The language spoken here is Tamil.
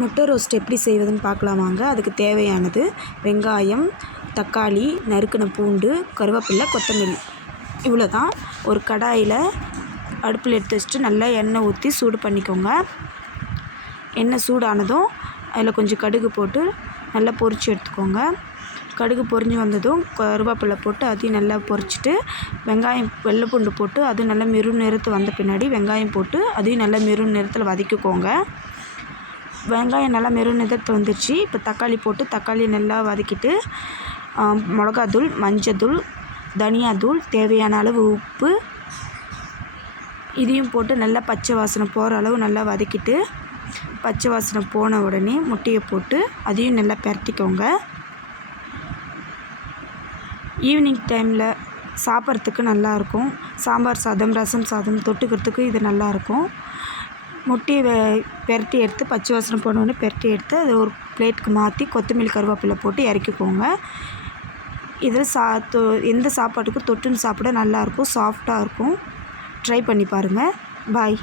முட்டை ரோஸ்ட் எப்படி செய்வதுன்னு பார்க்கலாம் வாங்க. அதுக்கு தேவையானது வெங்காயம், தக்காளி, நறுக்கின பூண்டு, கருவேப்பிலை, கொத்தமல்லி இவ்வளோ தான். ஒரு கடாயில் அடுப்பில் எடுத்து வச்சுட்டு நல்லா எண்ணெய் ஊற்றி சூடு பண்ணிக்கோங்க. எண்ணெய் சூடானதும் அதில் கொஞ்சம் கடுகு போட்டு நல்லா பொரித்து எடுத்துக்கோங்க. கடுகு பொரிஞ்சு வந்ததும் கருவேப்பிலை போட்டு அதையும் நல்லா பொரிச்சிட்டு வெங்காயம், வெள்ளை பூண்டு போட்டு அது நல்லா மெரூன் நிறத்து வந்த பின்னாடி வெங்காயம் போட்டு அதையும் நல்லா மெரூன் நிறத்தில் வதக்கிக்கோங்க. வெங்காயம் நல்லா மெரூன் நிறத்தில் வந்துடுச்சு. இப்போ தக்காளி போட்டு தக்காளி நல்லா வதக்கிட்டு மிளகாத்தூள், மஞ்சத்தூள், தனியாத்தூள், தேவையான அளவு உப்பு இதையும் போட்டு நல்லா பச்சை வாசனை போகிற அளவு நல்லா வதக்கிட்டு பச்சை வாசனை போன உடனே முட்டையை போட்டு அதையும் நல்லா பரட்டிக்கோங்க. ஈவினிங் டைமில் சாப்பிட்றதுக்கு நல்லாயிருக்கும். சாம்பார் சாதம், ரசம் சாதம் தொட்டுக்கிறதுக்கு இது நல்லாயிருக்கும். முட்டையை பெரட்டி எடுத்து பச்சை வாசனை போனோடனே பெரட்டி எடுத்து அதை ஒரு பிளேட்டுக்கு மாற்றி கொத்தமல்லி, கருவேப்பிலை போட்டு இறக்கிக்கோங்க. இதில் எந்த சாப்பாட்டுக்கும் தொட்டுன்னு சாப்பிட நல்லாயிருக்கும், சாஃப்டாக இருக்கும். ட்ரை பண்ணி பாருங்கள். பாய்.